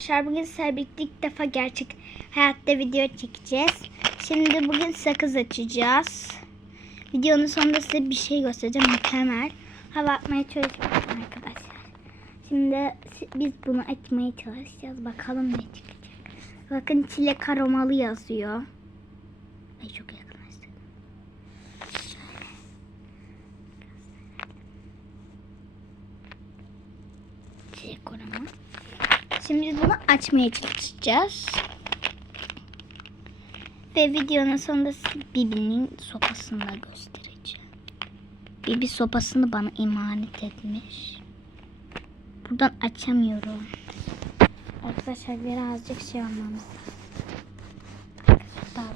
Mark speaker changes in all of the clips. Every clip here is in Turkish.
Speaker 1: Arkadaşlar bugün sizlerle ilk defa gerçek hayatta video çekeceğiz. Şimdi bugün sakız açacağız. Videonun sonunda size bir şey göstereceğim. Mükemmel. Hava atmaya çalışıyorum arkadaşlar. Şimdi biz bunu açmaya çalışacağız. Bakalım ne çıkacak. Bakın çilek aromalı yazıyor. Ay çok yakınlaştırdım. Çilek aroma. Şimdi biz bunu açmaya çalışacağız. Ve videonun sonunda Bibi'nin sopasını da göstereceğim. Bibi sopasını bana emanet etmiş. Buradan açamıyorum. Arkadaşlar birazcık şey olmamız lazım.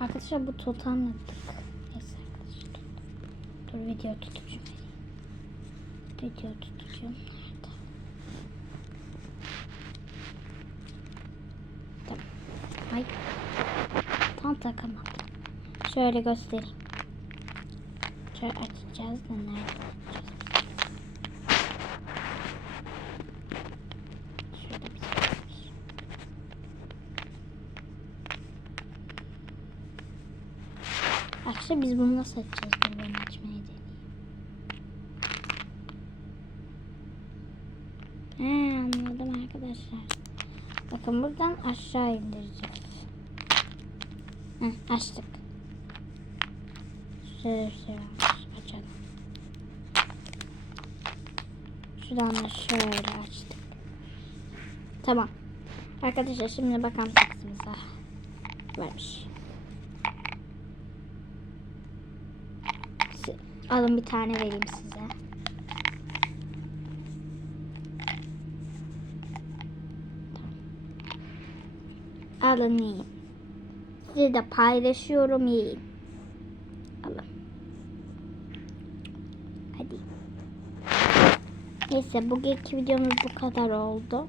Speaker 1: Arkadaşlar bu totem yaptık. Neyse arkadaşlar. Dur video şöyle. Video tutacağım. Tamam. Ay. Tam takamadım. Şöyle göstereyim. Şöyle açacağız da nerede bir şey. Arkadaşlar biz bunu nasıl açacağız? Ben açmayı deneyeyim. Arkadaşlar. Bakın buradan aşağı indireceğiz. Heh, açtık. Şöyle şöyle açalım. Şuradan da şöyle açtık. Tamam. Arkadaşlar şimdi bakalım saksımıza. Varmış. Alın bir tane vereyim size. Alın yiyin. Size de paylaşıyorum yiyin. Alın. Hadi. Neyse bugünkü videomuz bu kadar oldu.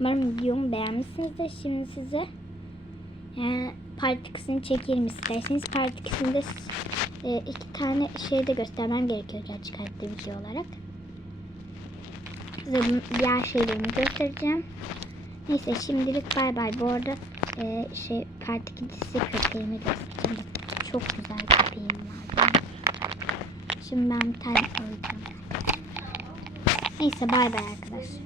Speaker 1: Umarım videomu beğenmişsinizdir. Şimdi size e, part 2'sini çekelim isterseniz. Part 2'sinde e, iki tane şey de göstermem gerekiyor gerçek hayatta video olarak. Size diğer şeylerini göstereceğim. Neyse şimdilik bay bay. Bu arada e, şey part 2'si köpeğimi göstereceğim. Çok güzel köpeğim var. Şimdi ben bir tane alacağım. Neyse bay bay arkadaşlar.